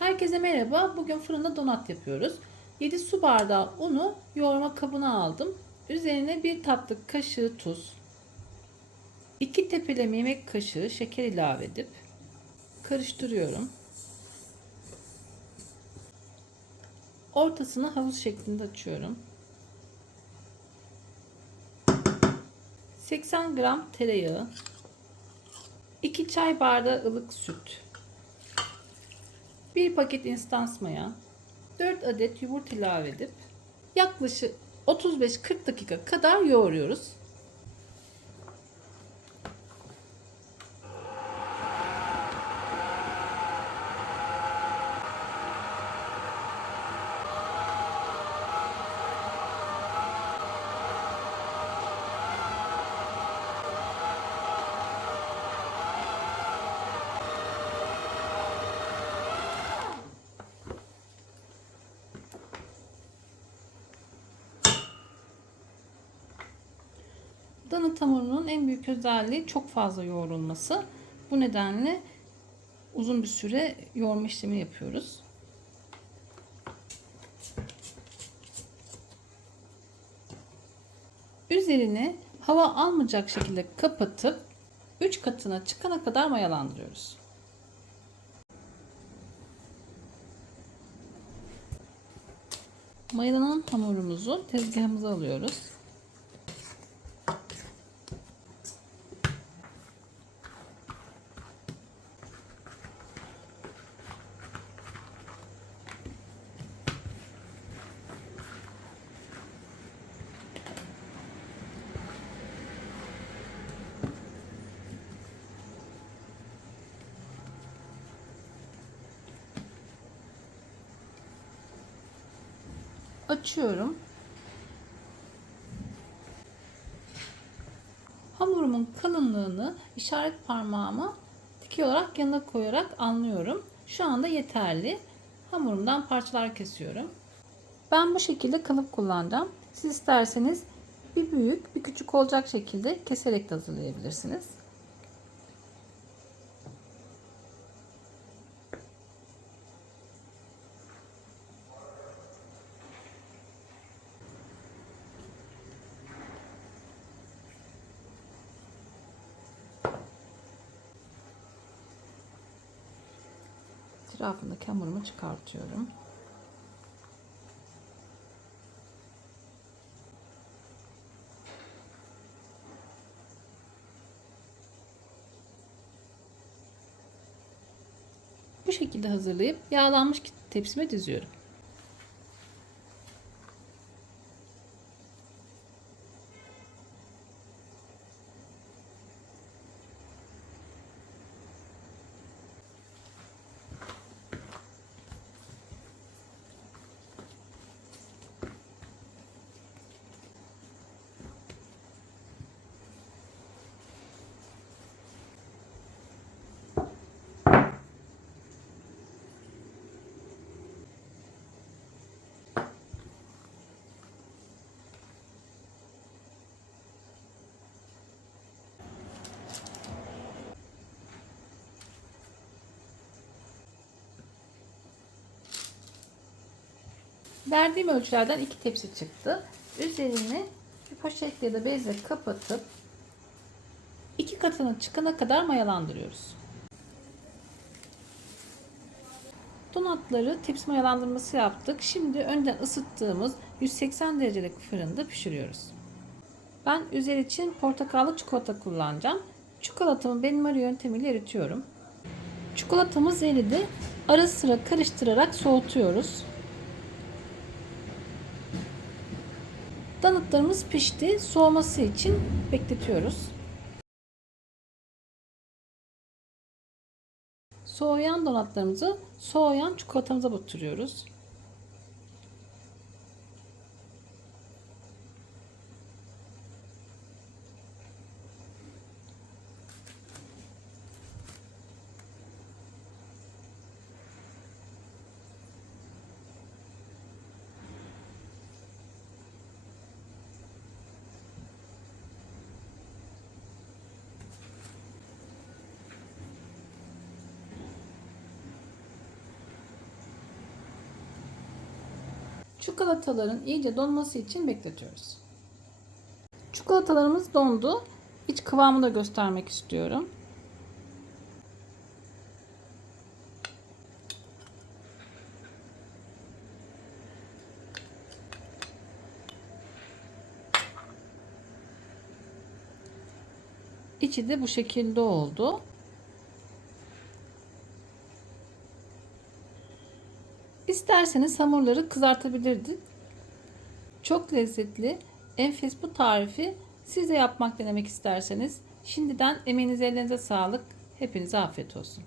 Herkese merhaba. Bugün fırında donat yapıyoruz. 7 su bardağı unu yoğurma kabına aldım. Üzerine bir tatlı kaşığı tuz, 2 tepeleme yemek kaşığı şeker ilave edip karıştırıyorum. Ortasını havuz şeklinde açıyorum. 80 gram tereyağı, 2 çay bardağı ılık süt, 1 paket instans maya, 4 adet yumurta ilave edip yaklaşık 35-40 dakika kadar yoğuruyoruz. Donut hamurunun en büyük özelliği çok fazla yoğrulması. Bu nedenle uzun bir süre yoğurma işlemi yapıyoruz. Üzerini hava almayacak şekilde kapatıp 3 katına çıkana kadar mayalandırıyoruz. Mayalanan hamurumuzu tezgahımıza alıyoruz. Açıyorum. Hamurumun kalınlığını işaret parmağıma dikey olarak yanına koyarak anlıyorum. Şu anda yeterli. Hamurumdan parçalar kesiyorum. Ben bu şekilde kalıp kullanacağım. Siz isterseniz bir büyük bir küçük olacak şekilde keserek de hazırlayabilirsiniz. Etrafındaki hamurumu çıkartıyorum. Bu şekilde hazırlayıp yağlanmış tepsime diziyorum. Verdiğim ölçülerden iki tepsi çıktı. Üzerini bir poşet ya da bezle kapatıp iki katına çıkana kadar mayalandırıyoruz. Donatları tepsi mayalandırması yaptık. Şimdi önden ısıttığımız 180 derecelik fırında pişiriyoruz. Ben üzeri için portakallı çikolata kullanacağım. Çikolatamı benmari yöntemiyle eritiyorum. Çikolatamız eridi. Ara sıra karıştırarak soğutuyoruz. Donutlarımız pişti. Soğuması için bekletiyoruz. Soğuyan donatlarımızı soğuyan çikolatamıza batırıyoruz. Çikolataların iyice donması için bekletiyoruz. Çikolatalarımız dondu. İç kıvamını da göstermek istiyorum. İçi de bu şekilde oldu. İsterseniz hamurları kızartabilirdik. Çok lezzetli, enfes bu tarifi siz de yapmak denemek isterseniz şimdiden emeğinize ellerinize sağlık. Hepinize afiyet olsun.